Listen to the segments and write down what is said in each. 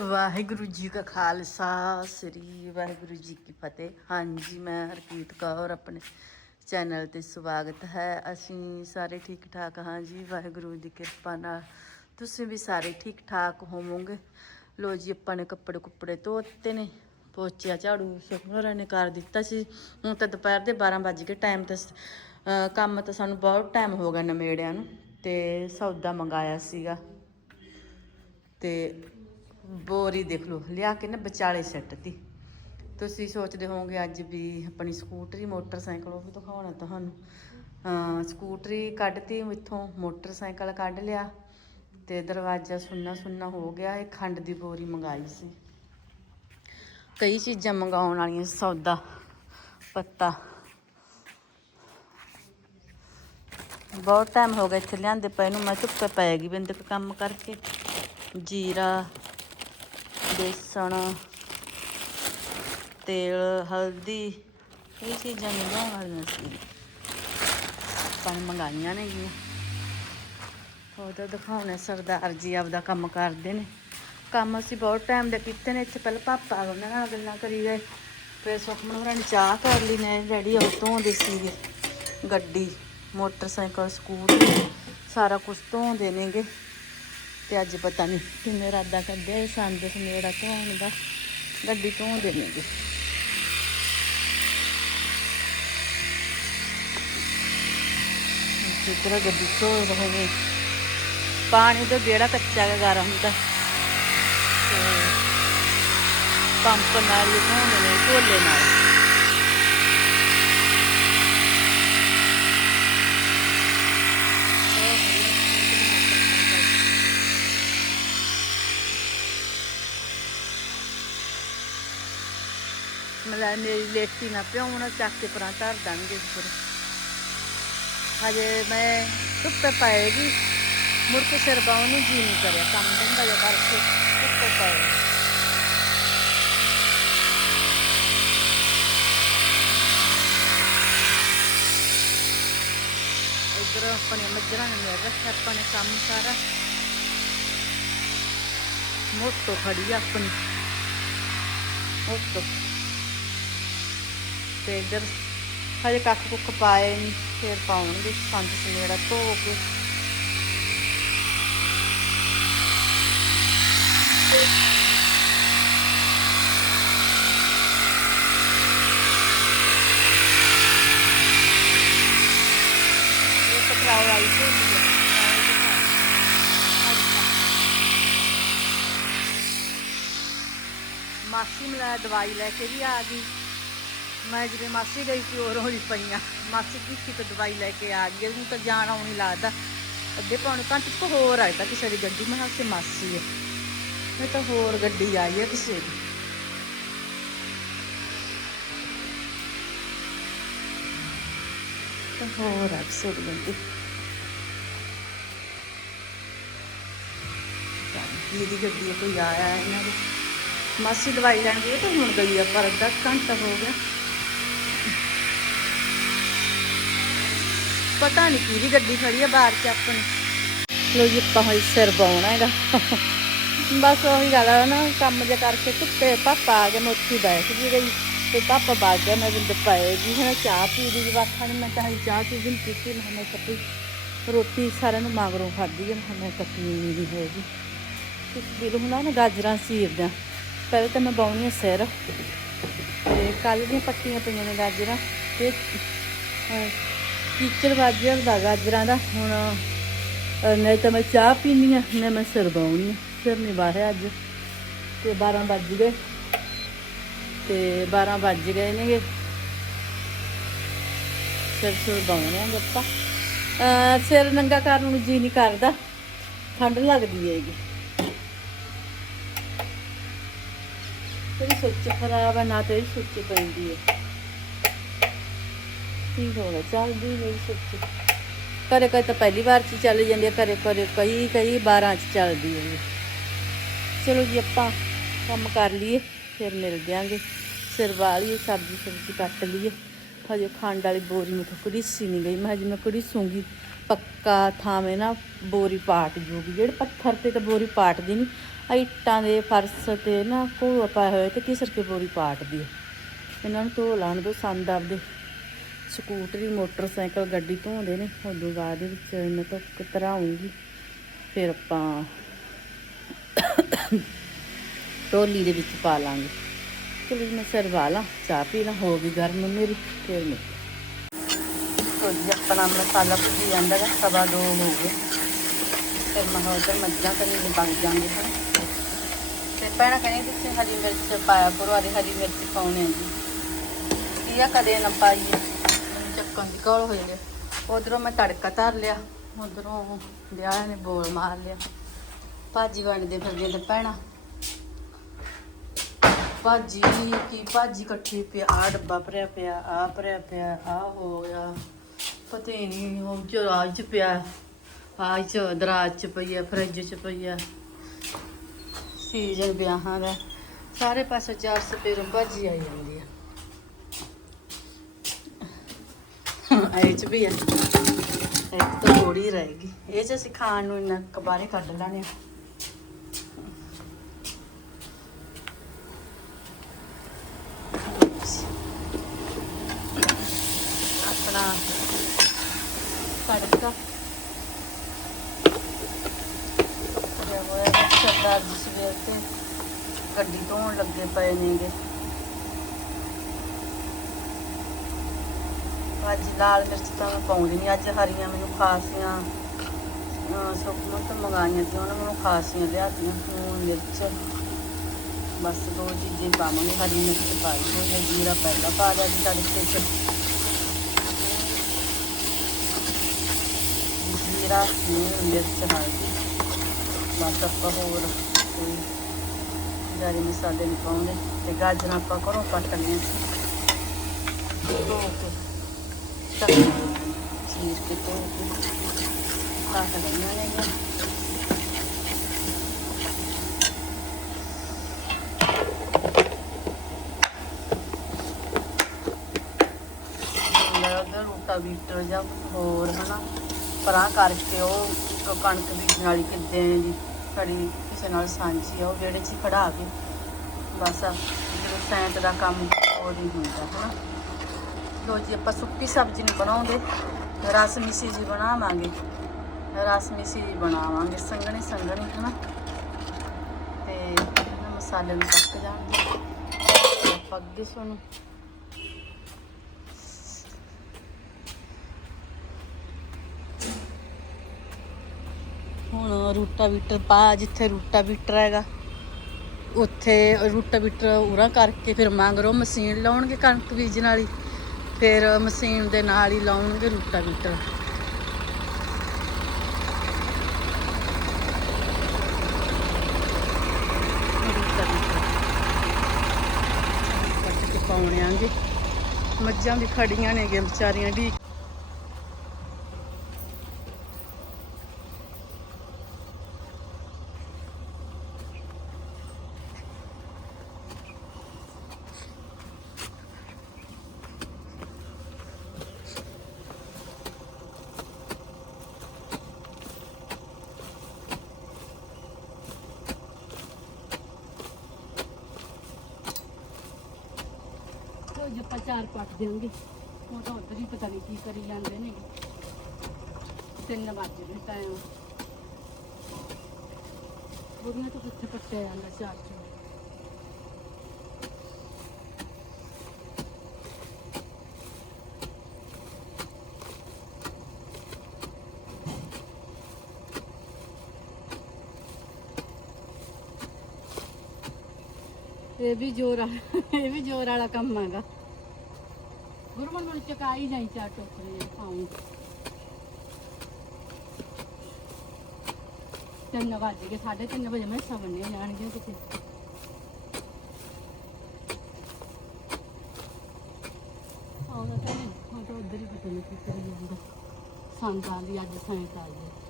ਵਾਹਿਗੁਰੂ ਜੀ ਕਾ ਖਾਲਸਾ, ਸ੍ਰੀ ਵਾਹਿਗੁਰੂ ਜੀ ਕੀ ਫਤਿਹ। ਹਾਂਜੀ, ਮੈਂ ਹਰਕੀਤ ਕੌਰ, ਆਪਣੇ ਚੈਨਲ ਤੇ ਸਵਾਗਤ ਹੈ। ਅਸੀਂ ਸਾਰੇ ਠੀਕ ਠਾਕ ਹਾਂ ਜੀ, ਵਾਹਿਗੁਰੂ ਦੀ ਕਿਰਪਾ ਨਾਲ। ਤੁਸੀਂ ਵੀ ਸਾਰੇ ਠੀਕ ਠਾਕ ਹੋਵੋਗੇ? ਲੋ ਜੀ, ਆਪਾਂ ਨੇ ਕੱਪੜੇ ਕੁੱਪੜੇ ਧੋਤੇ ਨੇ, ਪੋਚਿਆ, ਝਾੜੂ ਸੁਖਨੋਰਾਂ ਨੇ ਕਰ ਦਿੱਤਾ ਸੀ। ਹੁਣ ਤਾਂ ਦੁਪਹਿਰ ਦੇ 12 ਵੱਜ ਕੇ ਟਾਈਮ ਤਾਂ ਕੰਮ ਤਾਂ ਸਾਨੂੰ ਬਹੁਤ ਟਾਈਮ ਹੋ ਗਿਆ ਨਮੇੜਿਆਂ ਨੂੰ, ਤੇ ਸੌਦਾ ਮੰਗਾਇਆ ਸੀਗਾ। ਤੇ ਬੋਰੀ ਦੇਖ ਲਓ, ਲਿਆ ਕੇ ਨਾ ਵਿਚਾਲੇ ਸੱਟਤੀ ਤੁਸੀਂ ਸੋਚਦੇ ਹੋਵੋਗੇ ਅੱਜ ਵੀ ਆਪਣੀ ਸਕੂਟਰੀ, ਮੋਟਰਸਾਈਕਲ, ਉਹ ਵੀ ਦਿਖਾਉਣਾ ਤੁਹਾਨੂੰ। ਅਹ ਸਕੂਟਰੀ ਕੱਢਤੀ ਇੱਥੋਂ ਮੋਟਰਸਾਈਕਲ ਕੱਢ ਲਿਆ ਤੇ ਦਰਵਾਜ਼ਾ ਸੁੰਨਾ ਸੁੰਨਾ ਹੋ ਗਿਆ, ਇਹ ਖੰਡ ਦੀ ਬੋਰੀ ਮੰਗਾਈ ਸੀ। ਕਈ ਚੀਜ਼ਾਂ ਮੰਗਾਉਣ ਵਾਲੀਆਂ ਸੌਦਾ, ਪੱਤਾ। ਬਹੁਤ ਟਾਈਮ ਹੋ ਗਿਆ ਇੱਥੇ ਲਿਆਂਦੇ ਪਏ ਨੂੰ, ਮੈਂ ਧੁੱਪੇ ਪੈ ਗਈ ਬਿੰਦਕ ਕੰਮ ਕਰਕੇ। ਜੀਰਾ ਬੇਸਣ, ਤੇਲ, ਹਲਦੀ, ਇਹ ਚੀਜ਼ਾਂ ਮੰਗਾਉਣ ਵਾਲੀਆਂ ਸੀ। ਆਪਾਂ ਨੇ ਮੰਗਾਈਆਂ ਨੇ ਗੀਆਂ ਉਹ ਤਾਂ ਦਿਖਾਉਣੇ, ਸਰਦਾਰ ਜੀ ਆਪਦਾ ਕੰਮ ਕਰਦੇ ਨੇ। ਕੰਮ ਅਸੀਂ ਬਹੁਤ ਟਾਈਮ ਦੇ ਕੀਤੇ ਨੇ, ਇੱਥੇ ਪਹਿਲਾਂ ਪਾਪਾ ਉਹਨਾਂ ਨਾਲ ਗੱਲਾਂ ਕਰੀ ਗਏ। ਫਿਰ ਸੁਖਮਨ ਹੋਰਾਂ ਨੇ ਚਾਹ ਕਰ ਲਈ ਨੇ ਡੈਡੀ ਉਹ ਧੋਂਦੇ ਸੀਗੇ। ਗੱਡੀ, ਮੋਟਰਸਾਈਕਲ, ਸਕੂਟਰ, ਸਾਰਾ ਕੁਝ ਧੋਂਦੇ ਨੇਗੇ। ਤੇ ਅੱਜ ਪਤਾ ਨਹੀਂ ਕਿੰਨੇ ਰਾਦਾ ਕਰਦੇ ਸੰਦ ਸਮੇੜਾ ਧੋਣ ਦਾ, ਗੱਡੀ ਧੋਂਦੇ ਨੇਗੇ। ਜਿੱਧਰ ਗੱਡੀ ਧੋ ਰਹੇ ਨੇ ਪਾਣੀ ਦਾ ਜਿਹੜਾ ਕੱਚਾ ਗਾਰਾ ਹੁੰਦਾ। ਤੇ ਪੰਪ ਨਾਲ ਹੀ ਧੋਂਦੇ ਨੇ ਢੋਲੇ ਨਾਲ। ਮਤਲਬ ਮੇਰੀ ਲੇਟੀ ਨਾ ਪਿਉਣਾ ਚੱਕ ਕੇ ਪਰਾਂ ਧਰ ਦਾਂਗੇ ਫਿਰ ਹਜੇ ਮੈਂ ਧੁੱਪੇ ਪਾਏਗੀ, ਮੁੜ ਕੇ ਸਿਰ ਬਾਉਂ ਨੂੰ ਜੀ ਨਹੀਂ ਕਰਿਆ, ਕੰਮ ਧੰਦਾ ਜਿਹਾ ਕਰਕੇ ਧੁੱਪੇ ਪਾਏ। ਇੱਧਰ ਆਪਣੇ ਮੱਝਰਾਂ ਨੇ ਮੇਰਾ ਰੱਖਿਆ ਆਪਾਂ ਕੰਮ ਸਾਰਾ। ਮੋਟੋ ਖੜੀ ਆਪਣੀ। ਮੋਟੋ। ਤੇ ਇੱਧਰ ਹਜੇ ਕੱਖ ਕੁੱਖ ਪਾਏ ਨਹੀਂ ਫੇਰ ਪਾਉਣਗੇ ਸੰਦ ਸਨੇੜਾ ਧੋ ਕੇ। ਮਾਸੀ ਮਿਲਾ ਦਵਾਈ ਲੈ ਕੇ ਵੀ ਆ ਗਈ। ਮੈਂ ਜਿਵੇਂ ਮਾਸੀ ਗਈ ਸੀ, ਹੋਰ ਹੋਈ ਪਈਆਂ। ਮਾਸੀ ਕੀ ਤੋਂ ਦਵਾਈ ਲੈ ਕੇ ਆ ਗਈ ਉਹਨੂੰ ਤਾਂ ਜਾਣ ਆਉਣੀ ਲੱਗਦਾ। ਅੱਧੇ ਪੌਣੇ ਘੰਟੇ ਤੋਂ ਹੋਰ ਆਇਆ ਤਾਂ ਕਿਸੇ ਦੀ ਗੱਡੀ। ਮੈਂ ਕਿਹਾ ਮਾਸੀ ਹੈ ਇਹ ਤਾਂ ਹੋਰ ਗੱਡੀ ਆਈ ਹੈ ਕਿਸੇ ਦੀ। ਤਾਂ ਹੋਰ ਆ ਕਿਸੇ ਦੀ ਗੱਡੀ। ਇਹ ਗੱਡੀ ਕੋਈ ਆਇਆ ਇਹਨਾਂ ਦੀ। ਮਾਸੀ ਦਵਾਈ ਲੈਣ ਗਈ ਤਾਂ ਹੁਣ ਗਈ ਆ, ਪਰ ਅੱਧਾ ਘੰਟਾ ਹੋ ਗਿਆ। ਪਤਾ ਨਹੀਂ ਕਿਹਦੀ ਗੱਡੀ ਖੜੀ ਆ ਬਾਹਰ ਚ ਆਪਣੀ। ਲੋ ਜੀ, ਆਪਾਂ ਹੋਈ ਸਿਰ ਬਾਉਣਾ ਹੈਗਾ ਬਸ ਉਹੀ ਗੱਲ ਆ ਨਾ, ਕੰਮ ਜੇ ਕਰਕੇ ਧੁੱਪੇ ਪਾਪਾ ਆ ਕੇ ਮੈਂ ਉੱਥੇ ਬੈਠ ਗਈ ਗਈ ਤੇ ਪਾਪਾ ਬਾਗ ਗਿਆ, ਮੈਂ ਬਿੰਦ ਪਏ ਜੀ, ਹੁਣ ਚਾਹ ਪੀ ਦੀ ਜਵਾਖਾਂ ਨੇ, ਮੈਂ ਤਾਂ ਚਾਹ ਚੂਹ ਵੀ ਪੀਤੀ, ਮੈਂ ਮੈਂ ਕੱਪੀ ਰੋਟੀ ਸਾਰਿਆਂ ਨੂੰ ਮਾਗਰੋਂ ਖਾਧੀ ਹੈ ਮੈਂ ਕਿਹਾ ਮੈਂ ਕੱਪੀ ਨਹੀਂ ਹੈਗੀ। ਵੀਰ ਹੁਣਾ ਨਾ ਗਾਜਰਾਂ ਸੀਰਦਾ, ਪਹਿਲਾਂ ਤਾਂ ਮੈਂ ਬਾਉਣੀ ਸਿਰ, ਤੇ ਕੱਲ ਦੀਆਂ ਪੱਟੀਆਂ ਪਈਆਂ ਨੇ ਗਾਜਰਾਂ, ਤੇ ਕੀਚੜ ਵਾਜਿਆ ਦਾ ਗਾਜਰਾਂ ਦਾ। ਹੁਣ ਨਹੀਂ ਤਾਂ ਮੈਂ ਚਾਹ ਪੀਣੀ ਆ, ਨਹੀਂ ਮੈਂ ਸਿਰ ਬਾਉਣੀ ਸਿਰ ਨਹੀਂ ਬਾਹਰ ਅੱਜ। ਤੇ 12 ਵੱਜ ਗਏ। ਤੇ 12 ਵੱਜ ਗਏ ਨੇਗੇ। ਸਿਰ ਸਿਰ ਬਾਉਣੇ ਆ ਗੱਪਾ ਸਿਰ ਨੰਗਾ ਕਰਨ ਨੂੰ ਜੀ ਨਹੀਂ ਕਰਦਾ। ਠੰਡ ਲੱਗਦੀ ਹੈਗੀ। ਤੇਰੀ ਸੁੱਚ ਖਰਾਬ ਹੈ ਨਾ ਤੇਰੀ ਸੁੱਚ ਪੈਂਦੀ ਹੈ ਕੀ ਹੋ ਚੱਲਦੀ ਨਹੀਂ ਸੱਚੀ ਕਰੇ ਕਰੇ ਤਾਂ ਪਹਿਲੀ ਵਾਰ ਚ ਹੀ ਚੱਲ ਜਾਂਦੀ ਹੈ ਕਰੇ ਕਰੇ ਕਈ ਕਈ 12 ਚ ਚੱਲਦੀ ਹੈ ਚਲੋ ਜੀ, ਆਪਾਂ ਕੰਮ ਕਰ ਲਈਏ, ਫਿਰ ਮਿਲ ਜਾਾਂਗੇ। ਸਿਰ ਵਾਲੀਏ ਸਬਜ਼ੀ ਸਬਜ਼ੀ ਕੱਟ ਲਈਏ। ਹਜੇ ਖੰਡ ਵਾਲੀ ਬੋਰੀ ਮੈਂ ਕੁੜੀਸੀ ਨਹੀਂ ਗਈ, ਮੈਂ ਹਜੇ ਮੈਂ ਕੁੜੀਸੂੰਗੀ। ਪੱਕਾ ਥਾਵੇਂ ਨਾ ਬੋਰੀ ਪਾਟ ਜੂਗੀ, ਜਿਹੜੇ ਪੱਥਰ ਤੇ ਤਾਂ ਬੋਰੀ ਪਾਟਦੀ ਨਹੀਂ ਆਹ ਇੱਟਾਂ ਦੇ ਫਰਸ਼ ਤੇ ਨਾ, ਕੋਲ ਪਾਇਆ ਹੋਇਆ ਤੇ ਕਿਸਰ ਕੇ ਬੋਰੀ ਪਾਟਦੀ ਹੈ ਇਹਨਾਂ ਨੂੰ ਧੋ ਲਾਣ ਦੋ ਸੰਦ ਆਪਦੇ। ਸਕੂਟਰੀ, ਮੋਟਰਸਾਈਕਲ, ਗੱਡੀ ਧੋਂਦੇ ਨੇ। ਉਦੋਂ ਬਾਅਦ ਦੇ ਵਿੱਚ ਇਹਨਾਂ ਤੋਂ ਕਤਰਾਉਂਗੀ ਫਿਰ ਆਪਾਂ ਟੋਲੀ ਦੇ ਵਿੱਚ ਪਾ ਲਾਂਗੇ। ਚਲੋ ਜੀ, ਮੈਂ ਸਰਵਾ ਲਾਂ, ਚਾਹ ਪੀ ਲਾਂ, ਹੋ ਗਈ ਗਰਮ ਮੇਰੀ, ਫਿਰ ਮੈਂ। ਤੋ ਜੀ, ਆਪਣਾ ਮਸਾਲਾ ਭੁੱਜੀ ਜਾਂਦਾ ਗਾ, ਸਵਾ ਦੋ ਹੋ ਗਏ। ਫਿਰ ਮੈਂ ਹੋਰ ਤੇ ਮੱਝਾਂ ਕਰੀ ਦੇ ਬਣ ਜਾਂਦੇ ਹਨ। ਤੇ ਪਹਿਲਾਂ ਕਹਿੰਦੇ ਤੁਸੀਂ ਹਰੀ ਮਿਰਚ ਪਾਇਆ ਕਰੋ, ਹਰੀ ਹਰੀ ਮਿਰਚ ਪਾਉਣੇ ਹੈ ਜੀ। ਇਹ ਕਦੇ ਨਾ ਪਾਈਏ। ਮੈਨੂੰ ਦੀ ਕਾਲ ਹੋਈ ਨੇ ਉਧਰੋਂ ਮੈਂ ਤੜਕਾ ਧਰ ਲਿਆ, ਉਧਰੋਂ ਵਿਆਹ ਨੇ ਬੋਲ ਮਾਰ ਲਿਆ। ਭਾਜੀ ਵੰਡਦੇ ਫਿਰਦੇ ਤੇ ਭੈਣਾਂ। ਭਾਜੀ, ਕੀ ਭਾਜੀ ਇਕੱਠੀ ਪਿਆ ਆ ਡੱਬਾ ਭਰਿਆ ਪਿਆ ਆ ਭਰਿਆ ਪਿਆ ਆ ਹੋ ਗਿਆ। ਪਤਾ ਹੀ ਨਹੀਂ ਉਹ ਚ ਚ ਪਿਆ ਆ ਚ ਦਰਾਜ ਚ ਪਈ ਆ, ਫਰਿੱਜ ਚ ਪਈ ਆ। ਸੀਜ਼ਨ ਵਿਆਹਾਂ ਦਾ, ਸਾਰੇ ਪਾਸੇ ਚਾਰ ਸਪੇਰੋਂ ਭਾਜੀ ਆਈ ਜਾਂਦੀ ਆ। ਇਹ ਚ ਵੀ ਆ। ਇੱਕ ਤਾਂ ਥੋੜੀ ਰਹੇਗੀ ਇਹ ਚ ਅਸੀਂ ਖਾਣ ਨੂੰ ਇੰਨਾ ਕਬਾਰੇ ਕੱਢ ਲੈਣੇ ਆ ਆਪਣਾ ਤੜਕਾ ਕਰਿਆ ਹੋਇਆ ਹੈ ਸਰਦਾਰ ਜੀ ਸਵੇਰ ਤੇ ਗੱਡੀ ਧੋਣ ਲੱਗੇ ਪਏ ਨੇਗੇ ਅੱਜ ਲਾਲ ਮਿਰਚ ਤਾਂ ਮੈਂ ਪਾਉਂਦੀ ਨਹੀਂ ਅੱਜ ਹਰੀਆਂ ਮੈਨੂੰ ਖਾਸੀਆਂ ਸੁਖਮਤ ਮੰਗਾਈਆਂ ਸੀ ਉਹਨਾਂ ਮੈਨੂੰ ਖਾਸੀਆਂ ਲਿਆਤੀਆਂ ਨੂਣ ਮਿਰਚ। ਬਸ ਦੋ ਚੀਜ਼ਾਂ ਪਾਵਾਂਗੇ, ਹਰੀ ਮਿਰਚ ਪਾ ਦਿਓ ਜੀਰਾ ਪਹਿਲਾਂ ਪਾ ਲਿਆ ਜੀ ਤੜਕੇ ਚ ਜੀਰਾ ਨੂਣ ਮਿਰਚ, ਹਲਦੀ। ਬਸ ਆਪਾਂ ਹੋਰ ਕੋਈ ਜ਼ਿਆਦਾ ਮਸਾਲੇ ਨਹੀਂ ਪਾਉਂਦੇ, ਤੇ ਗਾਜਰਾਂ ਆਪਾਂ ਘਰੋਂ ਕੱਟ ਲਈਆਂ ਸੀ। ਧੋ ਕੇ ਚੱਕ ਚੀਰ ਕੇ ਧੋ ਕੱਟ ਲਈਆਂ ਨੇ ਮੈਂ ਬੀਟਰ ਜਾਂ ਹੋਰ ਹਨਾ, ਪਰਾਂ ਕਰਕੇ ਉਹ ਕਣਕ ਬੀਜਣ ਵਾਲੀ ਕਿੱਦਾਂ ਜੀ, ਸਾਡੀ ਕਿਸੇ ਨਾਲ ਸਾਂਝੀ ਆ, ਉਹ ਜਿਹੜੇ 'ਚ ਖੜਾ ਕੇ ਬਸ ਆ ਸੈਂਟ ਦਾ ਕੰਮ ਉਹ ਨਹੀਂ ਹੁੰਦਾ, ਹਨਾ। ਲੋ ਜੀ, ਆਪਾਂ ਸੁੱਕੀ ਸਬਜ਼ੀ ਨਹੀਂ ਬਣਾਉਂਦੇ। ਰਸ ਮਿੱਸੀ ਜੀ ਬਣਾਵਾਂਗੇ। ਰਸ ਮਿੱਸੀ ਜੀ ਬਣਾਵਾਂਗੇ, ਸੰਘਣੀ ਸੰਘਣੀ, ਹਨਾ? ਤੇ ਇਹਨਾਂ ਮਸਾਲੇ ਨੂੰ ਪੱਕ ਜਾਣਗੇ। ਪੱਕ ਗਏ ਸਾਨੂੰ। ਹੁਣ ਰੂਟਾ ਬੀਟਰ ਪਾ, ਜਿੱਥੇ ਰੂਟਾ ਬੀਟਰ ਹੈਗਾ, ਉੱਥੇ ਰੂਟਾ ਬੀਟਰ ਉਰਾ ਕਰਕੇ ਫਿਰ ਮੰਗਰੋ ਮਸ਼ੀਨ ਲਾਉਣਗੇ ਕਣਕ ਬੀਜਣ ਵਾਲੀ। ਫਿਰ ਮਸ਼ੀਨ ਦੇ ਨਾਲ ਹੀ ਲਾਉਣਗੇ ਰੂਟਾ ਬੀਟਰ ਰੂਟਾ ਕੱਟ ਕੇ ਪਾਉਣੇ ਆਂਗੇ। ਮੱਝਾਂ ਵੀ ਖੜੀਆਂ ਨੇਗੇ ਵਿਚਾਰੀਆਂ ਢੀ ਆਪਾਂ ਚਾਰ ਪੱਟ ਦੇਵਾਂਗੇ ਉਹ ਤਾਂ ਉਧਰ ਹੀ ਪਤਾ ਨਹੀਂ ਕੀ ਕਰੀ ਜਾਂਦੇ ਨੇ। ਤਿੰਨ ਵੱਜ ਗਏ ਟਾਈਮ ਉਹਦੀਆਂ ਤਾਂ ਕਿੱਥੇ ਪੱਟਿਆ ਜਾਂਦਾ ਚਾਰ ਚ ਇਹ ਵੀ ਜੋਰ ਵਾਲਾ ਇਹ ਵੀ ਜੋਰ ਵਾਲਾ ਕੰਮ ਹੈਗਾ। ਗੁਰਮਨ ਨੂੰ ਚਕਾਈ ਜਾਈ ਚਾਰ ਟੋਕਰੇ ਆਉਂ ਤਿੰਨ ਵੱਜ ਗਏ, ਸਾਢੇ ਤਿੰਨ ਵਜੇ ਮੈਂ ਸਵਣੇ ਜਾਣਗੇ ਕਿਤੇ। ਆਉਂਦਾ ਤਾਂ ਨਹੀਂ ਉਹ ਤਾਂ ਉੱਧਰ ਹੀ ਪਤਾ ਨਹੀਂ ਕੀ ਜਾਂਦਾ। ਸੰਤ ਆ ਅੱਜ ਸੰਤ ਦੀ ਲਈ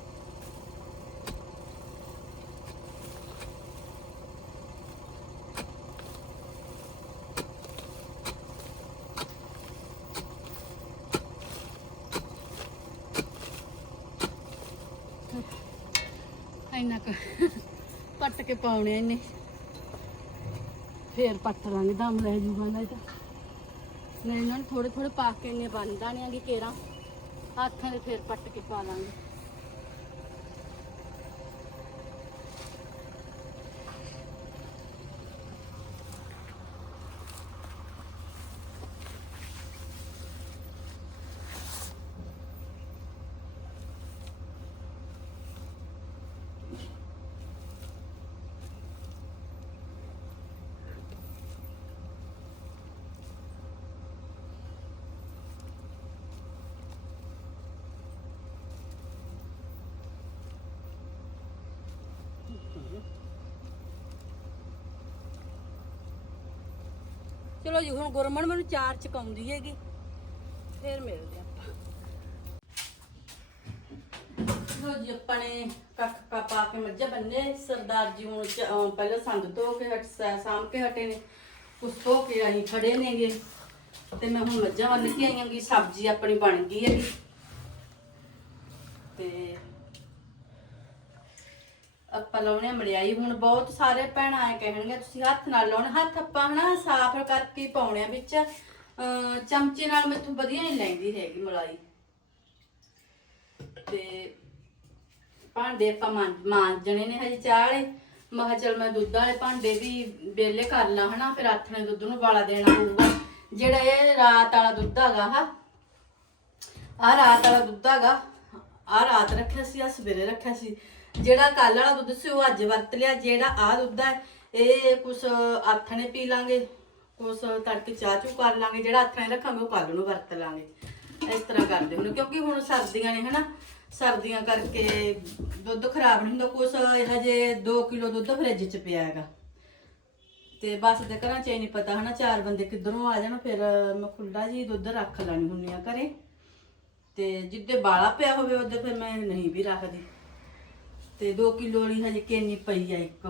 ਇੰਨਾ ਕੁ ਪੱਟ ਕੇ ਪਾਉਣੇ ਇਹਨੇ ਫੇਰ ਪੱਟ ਲਾਂਗੇ ਦਮ ਲੈ ਜੂਗਾ ਨਾ ਤਾਂ। ਨਹੀਂ ਇਹਨਾਂ ਨੂੰ ਥੋੜੇ ਥੋੜੇ ਪਾ ਕੇ ਇੰਨੇ ਬਣ ਦਾਣਿਆਂਗੇ ਕੇਰਾਂ। ਹੱਥਾਂ ਦੇ ਫੇਰ ਪੱਟ ਕੇ ਪਾ ਲਾਂਗੇ। ਚਲੋ ਜੀ, ਹੁਣ ਗੁਰਮਨ ਮੈਨੂੰ ਚਾਰ ਚਕਾਉਂਦੀ ਹੈਗੀ। ਫੇਰ ਮਿਲਦੇ ਆਪਾਂ। ਲੋ ਜੀ, ਆਪਾਂ ਨੇ ਕੱਖ ਕਾ ਪਾ ਕੇ ਮੱਝਾਂ ਬੰਨੇ। ਸਰਦਾਰ ਜੀ ਹੁਣ ਪਹਿਲਾਂ ਸੰਦ ਧੋ ਕੇ ਹਟ ਸਾ- ਸਾਂਭ ਕੇ ਹਟੇ ਨੇ। ਕੁਛ ਧੋ ਕੇ ਆਈ ਖੜੇ ਨੇਗੇ। ਤੇ ਮੈਂ ਹੁਣ ਮੱਝਾਂ ਬੰਨ ਕੇ ਆਈਆਂ ਆਂਗੀ ਸਬਜ਼ੀ ਆਪਣੀ ਬਣ ਗਈ ਹੈਗੀ। ਆਪਾਂ ਲਾਉਣੇ ਆ ਮੜਿਆਈ। ਹੁਣ ਬਹੁਤ ਸਾਰੇ ਭੈਣਾਂ ਆਏ ਕਹਿਣਗੇ ਤੁਸੀਂ ਹੱਥ ਨਾਲ ਲਾਉਣੇ, ਹੱਥ ਆਪਾਂ ਹਨਾ ਸਾਫ਼ ਕਰਕੇ ਪਾਉਣੇ ਆ ਵਿੱਚ। ਅਹ ਚਮਚੇ ਨਾਲ ਮੈਥੋਂ ਵਧੀਆ ਨਹੀਂ ਲੈਂਦੀ ਹੈਗੀ ਮਲਾਈ। ਤੇ ਭਾਂਡੇ ਆਪਾਂ ਮਾਂਜ- ਮਾਂਜਣੇ ਨੇ ਹਜੇ ਚਾਹ ਵਾਲੇ। ਮੈਂ ਕਿਹਾ ਚੱਲ ਮੈਂ ਦੁੱਧ ਵਾਲੇ ਭਾਂਡੇ ਵੀ ਵਿਹਲੇ ਕਰ ਲਾਂ ਹਨਾ, ਫਿਰ ਹੱਥ ਨੇ ਦੁੱਧ ਨੂੰ ਵਾਲਾ ਦੇਣਾ ਪਊਗਾ। ਜਿਹੜਾ ਇਹ ਰਾਤ ਵਾਲਾ ਦੁੱਧ ਹੈਗਾ ਹਾ ਆ ਰਾਤ ਵਾਲਾ ਦੁੱਧ ਹੈਗਾ ਆ ਰਾਤ ਰੱਖਿਆ ਸੀ ਆ ਸਵੇਰੇ ਰੱਖਿਆ ਸੀ। ਜਿਹੜਾ ਕੱਲ ਵਾਲਾ ਦੁੱਧ ਸੀ, ਉਹ ਅੱਜ ਵਰਤ ਲਿਆ, ਜਿਹੜਾ ਆ ਦੁੱਧ ਹੈ, ਇਹ ਕੁਛ ਆਥਣੇ ਪੀ ਲਾਂਗੇ, ਕੁਛ ਤੜਕੇ ਚਾਹ ਚੂ ਕਰ ਲਾਂਗੇ, ਜਿਹੜਾ ਆਥਣੇ ਰੱਖਾਂਗੇ, ਉਹ ਕੱਲ ਨੂੰ ਵਰਤ ਲਾਂਗੇ। ਇਸ ਤਰ੍ਹਾਂ ਕਰਦੇ ਹੁਣ, ਕਿਉਂਕਿ ਹੁਣ ਸਰਦੀਆਂ ਨੇ, ਹਨਾ, ਸਰਦੀਆਂ ਕਰਕੇ ਦੁੱਧ ਖਰਾਬ ਨਹੀਂ ਹੁੰਦਾ, ਕੁਛ ਹਜੇ 2 ਕਿਲੋ ਦੁੱਧ ਫ੍ਰਿਜ 'ਚ ਪਿਆ ਹੈਗਾ। ਤੇ ਬਸ ਦੇ ਘਰਾਂ 'ਚ ਇਹ ਨਹੀਂ ਪਤਾ, ਹਨਾ, ਚਾਰ ਬੰਦੇ ਕਿੱਧਰੋਂ ਆ ਜਾਣ, ਫਿਰ ਮੈਂ ਖੁੱਲਾ ਜੀ ਦੁੱਧ ਰੱਖ ਲੈਣੀ ਹੁੰਨੀ ਆ ਘਰੇ। ਤੇ ਜਿੱਦੇ ਬਾਲਾ ਪਿਆ ਹੋਵੇ, ਉਹਦੇ ਫਿਰ ਮੈਂ ਨਹੀਂ ਵੀ ਰੱਖਦੀ। ਤੇ 2 ਕਿਲੋ ਵਾਲੀ ਹਜੇ ਕਿੰਨੀ ਪਈ ਆ ਇੱਕ।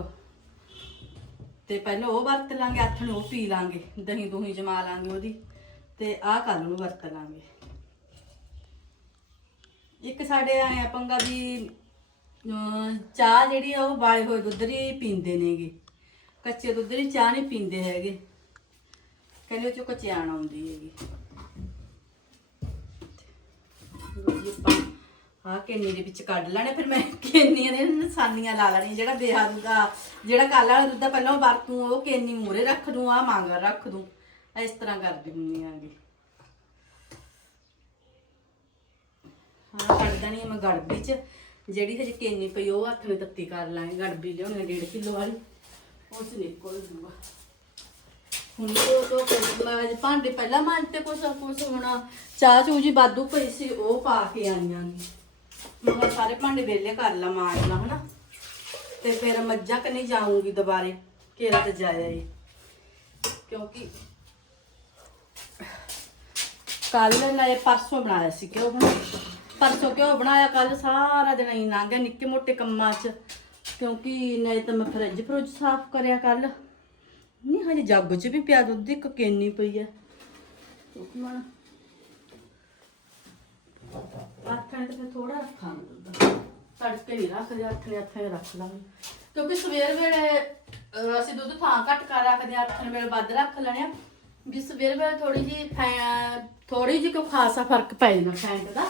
ਤੇ ਪਹਿਲਾਂ ਉਹ ਵਰਤ ਲਾਂਗੇ ਹੱਥ ਨੂੰ ਉਹ ਪੀ ਲਾਂਗੇ, ਦਹੀਂ ਦੁਹੀਂ ਜਮਾ ਲਾਂਗੇ ਉਹਦੀ, ਤੇ ਆਹ ਕੱਲ ਨੂੰ ਵਰਤ ਲਾਂਗੇ। ਇੱਕ ਸਾਡੇ ਆਇਆ ਪੰਗਾ ਵੀ ਚਾਹ ਜਿਹੜੀ ਆ ਉਹ ਬਾਲੇ ਹੋਏ ਦੁੱਧ ਦੀ ਪੀਂਦੇ ਨੇਗੇ। ਕੱਚੇ ਦੁੱਧ ਦੀ ਚਾਹ ਨਹੀਂ ਪੀਂਦੇ ਹੈਗੇ। ਕਹਿੰਦੇ ਉਹ ਚੋਂ ਕਚਿਆਣ ਆਉਂਦੀ ਹੈਗੀ। ਲਓ ਜੀ ਆ ਕੇਨੀ ਦੇ ਵਿੱਚ ਕੱਢ ਲੈਣੇ, ਫਿਰ ਮੈਂ ਕੇਨੀਆਂ ਦੇ ਨਿਸ਼ਾਨੀਆਂ ਲਾ ਲੈਣੀਆਂ, ਜਿਹੜਾ ਬੇਹਾਦੂ ਦਾ ਜਿਹੜਾ ਕੱਲ ਵਾਲਾ ਦੁੱਧ ਪਹਿਲਾਂ ਉਹ ਵਰਤੂ, ਉਹ ਕੇਨੀ ਮੂਰੇ ਰੱਖ ਦੂੰ ਆ ਮਾਂਗਾ ਰੱਖ ਦੂੰ। ਇਸ ਤਰ੍ਹਾਂ ਕਰਦੀ ਹੁੰਨੀ ਆਂਗੀ ਹਾਂ, ਕੱਢ ਦੇਣੀ ਮੈਂ ਗੜਬੀ ਚ। ਜਿਹੜੀ ਹਜੇ ਕੇਨੀ ਪਈ, ਉਹ ਹੱਥ ਨੇ ਤੱਤੀ ਕਰ ਲਾਂਗੇ, ਗੜਬੀ ਲਿਆਉਣੀ 1.5 ਕਿਲੋ ਵਾਲੀ। ਉਸ ਨਿਕਲ ਜੂਗਾ ਹੁਣ ਉਹ ਤੋਂ ਮੈਂ ਭਾਂਡੇ ਪਹਿਲਾਂ ਮਾਂਜ ਤੇ ਕੁਛ ਕੁਛ ਹੋਣਾ। ਚਾਹ ਚੂ ਜੀ ਬਾਦੂ ਪਈ ਸੀ, ਉਹ ਪਾ ਕੇ ਆਈਆਂ ਨੇ। ਮੈਂ ਸਾਰੇ ਭਾਂਡੇ ਵੇਲੇ ਕਰ ਲਾ ਮਾਂਜ ਲਾ ਹਨਾ। ਤੇ ਫਿਰ ਮੱਝਾਂ ਕਨੇ ਜਾਊਂਗੀ ਦੁਬਾਰੇ, ਕੇਰਾ ਤੇ ਜਾਇਆ ਏ ਕਿਉਂਕਿ ਕੱਲ ਨਾਲੇ ਪਰਸੋਂ ਬਣਾਇਆ ਸੀ ਕਿਉਂ ਬਣਾਇਆ ਪਰਸੋਂ ਕਿਉਂ ਬਣਾਇਆ ਕੱਲ ਸਾਰਾ ਦਿਨ ਹੀ ਲੰਘ ਗਿਆ ਨਿੱਕੇ ਮੋਟੇ ਕੰਮਾਂ 'ਚ। ਕਿਉਂਕਿ ਨਹੀਂ ਤਾਂ ਮੈਂ ਫਰਿੱਜ ਫਰੁੱਜ ਸਾਫ਼ ਕਰਿਆ ਕੱਲ ਨਹੀਂ, ਹਜੇ ਜੱਗ 'ਚ ਵੀ ਪਿਆ ਦੁੱਧ, ਇੱਕ ਕੇਨੀ ਪਈ ਹੈ ਸੁਖਮਨ ਆਥਣੇ ਤੇ ਫਿਰ ਥੋੜਾ ਰੱਖਾਂਗੇ ਦੁੱਧ ਤੜਕੇ ਨਹੀਂ ਰੱਖਦੇ ਆਥਣੇ ਆਥਣੇ ਰੱਖ ਲਾਂਗੇ। ਕਿਉਂਕਿ ਸਵੇਰ ਵੇਲੇ ਅਹ, ਅਸੀਂ ਦੁੱਧ ਥਾਂ ਘੱਟ ਕਰ ਰੱਖਦੇ ਹਾਂ ਆਥਣੇ ਵੇਲੇ ਵੱਧ ਰੱਖ ਲੈਣੇ ਆ ਵੀ ਸਵੇਰ ਵੇਲੇ ਥੋੜੀ ਜੀ ਥੋੜੀ ਜੀ ਕੋ ਖਾਸਾ ਫ਼ਰਕ ਪੈ ਜਾਂਦਾ ਫੈਂਟ ਦਾ।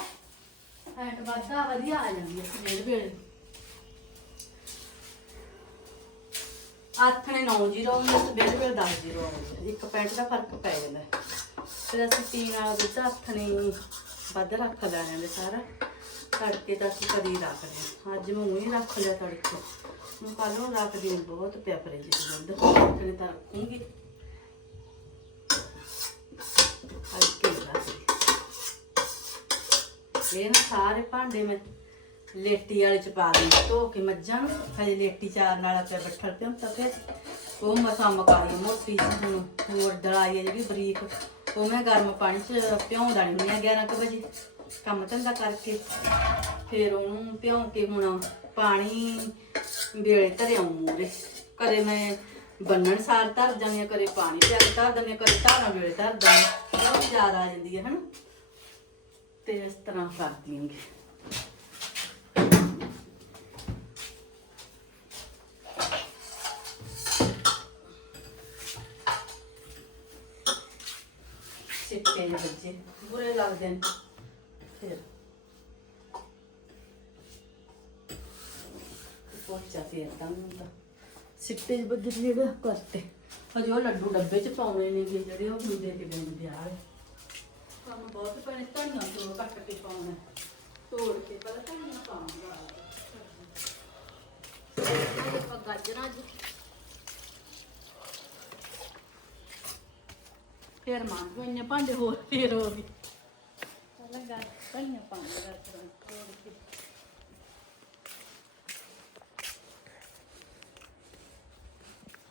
ਫੈਂਟ ਵੱਧਦਾ ਵਧੀਆ ਆ ਜਾਂਦੀ ਹੈ ਸਵੇਰ ਵੇਲੇ। ਆਥਣੇ 9:00 ਹੁੰਦੇ ਸਵੇਰ ਵੇਲੇ 10:00 ਆਉਂਦੇ ਇੱਕ ਪੈਂਟ ਦਾ ਫ਼ਰਕ ਪੈ ਜਾਂਦਾ। ਹੈ। ਫਿਰ ਅਸੀਂ ਪੀਣ ਵਾਲਾ ਦੁੱਧ ਆਥਣੇ ਵੱਧ ਰੱਖ ਲੈਣੇ ਨੇ ਸਾਰਾ। ਤੜਕੇ ਤਾਂ ਅਸੀਂ ਕਦੀ ਰੱਖਦੇ ਹਾਂ ਅੱਜ ਮੈਂ ਉਹੀ ਰੱਖ ਲਿਆ ਤੜਕੇ। ਹੁਣ ਕੱਲ ਨੂੰ ਰੱਖਦੀ ਹਾਂ, ਬਹੁਤ ਪਿਆ ਫਰਿੱਜ ਚ ਦੁੱਧ ਆਥਣੇ ਤਾਂ ਰੱਖੂੰਗੀ। ਅੱਜ ਕੇ ਰੱਖਦੀ ਇਹ ਨਾ ਸਾਰੇ ਭਾਂਡੇ ਮੈਂ ਲੇਟੀ ਵਾਲੇ ਚ ਪਾ ਦੇ ਧੋ ਕੇ ਮੱਝਾਂ ਨੂੰ। ਹਜੇ ਲੇਟੀ ਚਾਰ ਨਾਲ ਤੇ ਬੱਠਲ ਤੇ ਹੁੰਦਾ ਤੇ ਉਹ ਮਸਾ ਮਕਾਈ ਮੋਟੀ ਜਿਹੀ ਹੋਰ ਦਲਾਈ ਜਿਹੜੀ ਬਰੀਕ। ਉਹ ਮੈਂ ਗਰਮ ਪਾਣੀ ਚ ਭਿਉਂ ਦੇਣੀ ਹੁੰਦੀ ਆ 11 ਕੁ ਵਜੇ। ਕੰਮ ਧੰਦਾ ਕਰਕੇ। ਫਿਰ ਉਹਨੂੰ ਭਿਉਂ ਕੇ ਹੁਣ ਪਾਣੀ ਵੇਲੇ ਧਰਿਆ ਮੂਰੇ ਕਰੇ ਮੈਂ ਬੰਨਣ ਸਾਰ ਧਰ ਜਾਂਦੀ ਹਾਂ ਕਰੇ ਪਾਣੀ ਪਿਆ ਕੇ ਧਰ ਦਿੰਦੀ ਹਾਂ ਕਦੇ ਧਾਰਾਂ ਵੇਲੇ ਧਰ ਦਿੰਦੀ ਹਾਂ ਬਹੁਤ ਜ਼ਿਆਦਾ ਆ ਜਾਂਦੀ ਹੈ ਹਨਾ? ਤੇ ਇਸ ਤਰ੍ਹਾਂ ਕਰਦੀ ਹਾਂ ਸਿੱਟੇ ਜਿਹੇ ਬੱਜੇ ਬੁਰੇ ਲੱਗਦੇ ਨੇ। ਫਿਰ ਪੋਚਾ ਫੇਰਦਾ ਹੁੰਦਾ। ਸਿੱਟੇ ਬੱਜੇ ਜਿਹੜੇ ਕਰਤੇ। ਹਜੇ ਉਹ ਲੱਡੂ ਡੱਬੇ ਚ ਪਾਉਣੇ ਨੇ ਗੇ ਜਿਹੜੇ ਉਹ ਮੁੰਡੇ ਕੇ ਦਿੰਦੇ ਆ ਕੰਮ ਬਹੁਤ ਪੈਣੇ ਧਨੀਆ ਤੋਂ ਕੱਟ ਕੇ ਪਾਉਣਾ। ਤੋੜ ਕੇ ਪਹਿਲਾਂ ਧਨੀਆ ਪਾਉਂਗਾ ਗਾਜਰਾਂ ਜੀ ਫੇਰ ਮੰਗ ਗਈਆਂ ਭਾਂਡੇ ਹੋਰ ਫੇਰ ਹੋ ਗਈ ਪਹਿਲਾਂ ਤੋੜ ਕੇ।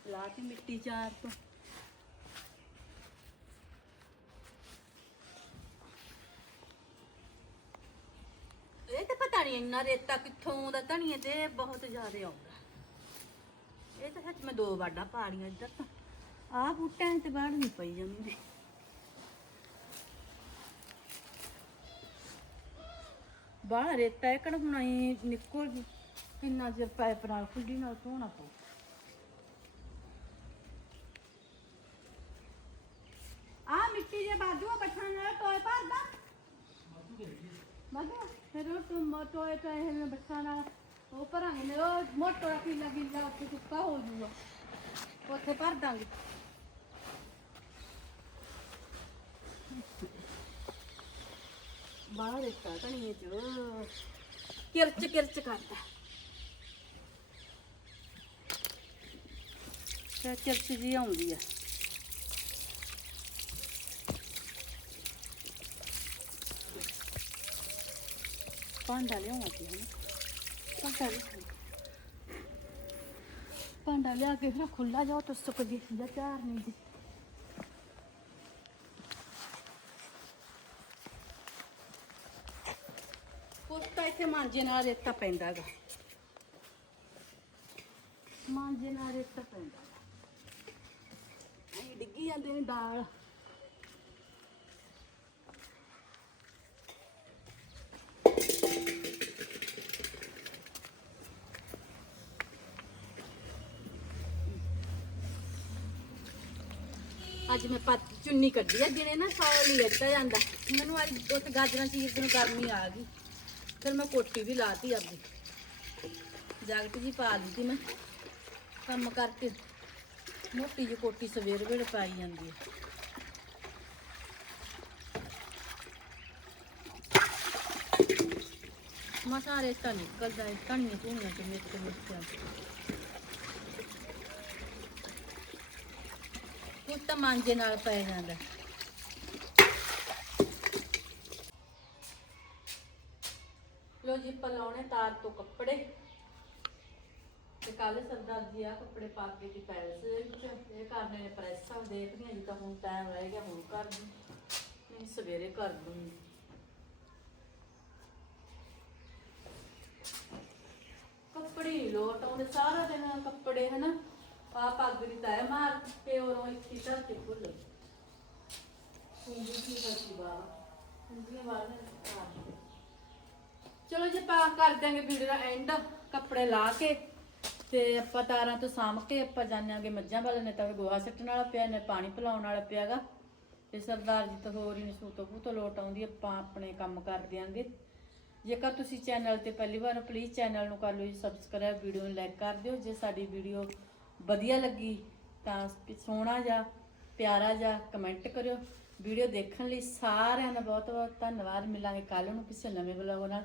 ਲਾ ਕੇ ਮਿੱਟੀ ਚਾਰ ਤੋਂ। ਇਹ ਤਾਂ ਪਤਾ ਨਹੀਂ ਇੰਨਾ ਰੇਤਾ ਕਿੱਥੋਂ ਆਉਂਦਾ ਧਨੀਏ ਤੇ ਬਹੁਤ ਜ਼ਿਆਦਾ ਆਉਂਦਾ। ਇਹ ਤਾਂ ਸੱਚ ਮੈਂ ਦੋ ਵਾਢਾਂ ਪਾ ਲਈਆਂ ਇੱਧਰ ਤਾਂ। ਆਹ ਬੂਟਿਆਂ ਤੇ ਬਾੜ ਨਹੀਂ ਪਈ ਜਾਂਦੀ। ਬਾਹਰ ਰੇਤਾ ਇਹ ਕਿਹੜਾ ਨਿਕਲ ਕਿੰਨਾ ਚਿਰ ਪਾਈਪ ਨਾਲ ਖੁੱਡੀ ਨਾਲ ਧੋਣਾ ਪਊ ਆ ਮਿੱਟੀ ਦੇ ਬਾਜੂ ਬੱਠਾ ਨਾਲ, ਟੋਏ ਭਰਦਾ ਬਾਜੂ ਫਿਰ ਉਹ ਤੂੰ ਟੋਏ ਟੋਏ ਹਨ ਬੱਠਾ ਨਾਲ ਉਹ ਭਰਾਂਗੇ। ਨੇ ਉਹ ਮੋਟੋ ਰੱਖੀ ਲੱਗੀ ਲਾ ਉੱਥੇ ਸੁੱਕਾ ਹੋ ਜੂਗਾ। ਉੱਥੇ ਭਰ ਦਾਂਗੇ। ਬਾਹਰ ਇੱਕ ਧਣੀਏ ਚ। ਕਿਰਚ ਕਿਰਚ ਕਰਦਾ। ਤੇ ਕਿਰਚ ਜੀ ਆਉਂਦੀ ਆ। ਭਾਂਡਾ ਲਿਆਉਣਾ ਸੀ ਹਨਾ। ਭਾਂਡਾ ਲਿਆਉਣਾ। ਭਾਂਡਾ ਲਿਆ ਕੇ ਫਿਰ ਖੁੱਲਾ ਜਾਓ ਤੁਸੀਂ ਸੁੱਕ ਗਈ ਜਾਂ ਚਾਰ ਨਹੀਂ ਜੀ ਕੁੱਤਾ ਇੱਥੇ ਮਾਂਜੇ ਨਾਲ ਰੇਤਾ ਪੈਂਦਾ ਗਾ। ਮਾਂਜੇ ਨਾਲ ਰੇਤਾ ਪੈਂਦਾ ਐਂ ਡਿੱਗੀ ਜਾਂਦੇ ਨੇ ਦਾਲ ਅੱਜ ਮੈਂ ਪੱਤ ਚੁੰਨੀ ਕੱਢੀ ਆ ਦਿਨੇ ਨਾ ਸੌਲ ਨਹੀਂ ਲੈਤਾ ਜਾਂਦਾ। ਮੈਨੂੰ ਅੱਜ ਉੱਤ ਗਾਜਰਾਂ, ਚੀਰ ਨੂੰ ਗਰਮੀ ਆ ਗਈ। ਫਿਰ ਮੈਂ ਕੋਟੀ ਵੀ ਲਾਤੀ ਆਪਦੀ। ਜਾਗਟ ਜੀ ਪਾ ਦਿੱਤੀ ਮੈਂ। ਕੰਮ ਕਰਕੇ। ਮੋਟੀ ਜਿਹੀ ਕੋਟੀ ਸਵੇਰ ਵੇਲੇ ਪਾਈ ਜਾਂਦੀ ਹੈ। ਮਸਾ ਰੇਤਾ ਨਿਕਲਦਾ ਹੈ ਧਣੀਆਂ ਧੂਣੀਆਂ ਤੇ ਮਿਰਚ ਮਿਰਚਾਂ ਕੁੱਟ ਤਾਂ ਮਾਂਜੇ ਨਾਲ ਪੈ ਜਾਂਦਾ। ਲੋ ਤਾਰ ਤੋਂ ਕੱਪੜੇ। ਤੇ ਕੱਲ ਸਰਦਾਰ ਜੀ ਆ ਕੱਪੜੇ ਪਾ ਕੇ ਦੀ ਪੈਲਸ ਵਿੱਚ। ਇਹ ਕਰਨੇ ਨੇ ਪ੍ਰੈਸ ਦੇਖਦੀ ਹਾਂ ਜੀ ਤਾਂ ਹੁਣ ਟਾਈਮ ਰਹਿ ਗਿਆ ਹੁਣ ਕਰ ਦੂੰ ਨਹੀਂ, ਸਵੇਰੇ ਕਰ ਦੂੰਗੀ ਕੱਪੜੇ ਲੋਟ ਆਉਂਦੇ, ਸਾਰਾ ਦਿਨ ਕੱਪੜੇ, ਹਨਾ? ਆ ਪੱਗ ਦੀ ਤੈ ਮਾਰ ਕੇ ਔਰੋਂ ਇੱਥੇ ਧਰ ਕੇ ਭੁੱਲ ਹੁੰਦੀ ਕੀ ਕਰਦੀ ਬਾਬਾ ਹੁੰਦੀ ਬਾਬਾ ਚਲੋ ਜੀ ਆਪਾਂ ਕਰ ਦਾਂਗੇ ਵੀਡੀਓ ਦਾ ਐਂਡ ਕੱਪੜੇ ਲਾ ਕੇ, ਤੇ ਆਪਾਂ ਤਾਰਾਂ ਤੋਂ ਸਾਂਭ ਕੇ ਆਪਾਂ ਜਾਣਾਂਗੇ ਮੱਝਾਂ ਵਾਲੇ ਨੇ ਤਾਂ ਗੋਹਾ ਸੱਟਣ ਵਾਲਾ ਪਿਆ ਨੇ ਪਾਣੀ ਪਿਲਾਉਣ ਵਾਲਾ ਪਿਆਗਾ। ਤੇ ਸਰਦਾਰ ਜੀ ਤਾਂ ਹੋਰ ਹੀ ਨਹੀਂ ਤੋਂ ਲੋਟ ਆਉਂਦੀ, ਆਪਾਂ ਆਪਣੇ ਕੰਮ ਕਰ ਦਿਆਂਗੇ। ਜੇਕਰ ਤੁਸੀਂ ਚੈਨਲ ਤੇ ਪਹਿਲੀ ਵਾਰ ਪਲੀਜ਼ ਚੈਨਲ ਨੂੰ ਕਰ ਲਓ ਜੀ ਸਬਸਕ੍ਰਾਈਬ ਵੀਡੀਓ ਨੂੰ ਲਾਈਕ ਕਰ ਦਿਓ। ਜੇ ਸਾਡੀ ਵੀਡੀਓ ਵਧੀਆ ਲੱਗੀ, ਤਾਂ ਸੋਹਣਾ ਜਾਂ ਪਿਆਰਾ ਜਾਂ ਕਮੈਂਟ ਕਰਿਓ। ਵੀਡੀਓ ਦੇਖਣ ਲਈ ਸਾਰਿਆਂ ਦਾ ਬਹੁਤ ਬਹੁਤ ਧੰਨਵਾਦ। ਮਿਲਾਂਗੇ ਕੱਲ ਨੂੰ ਕਿਸੇ ਨਵੇਂ ਵਲੌਗ ਨਾਲ।